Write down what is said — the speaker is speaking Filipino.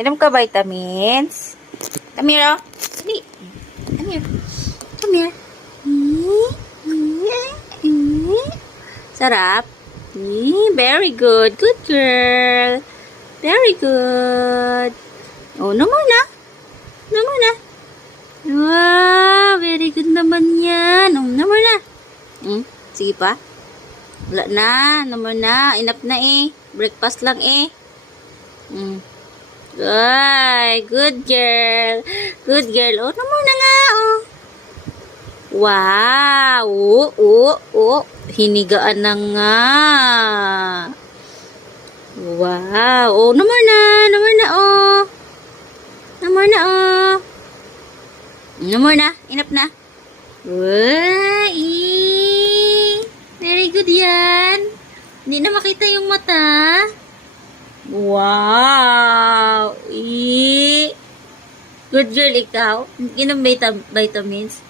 Inom ka vitamins? Come here, oh. Dali. Come here. Come here. Sarap? Very good. Good girl. Very good. Oh, no muna. No muna. Wow, very good naman yan. Oh, no muna. Sige pa. Wala na. No muna. Enough na eh. Breakfast lang eh. Ay, good girl. Good girl. Oh, no muna nga. Oh. Wow. Oh. Hinigaan na nga. Wow. Oh, naman na. Oh. Naman na, oh. Naman na. Enough na. Wow. Very good yan. Hindi na makita yung mata. Wow. Good girl ikaw. Inom vitamins.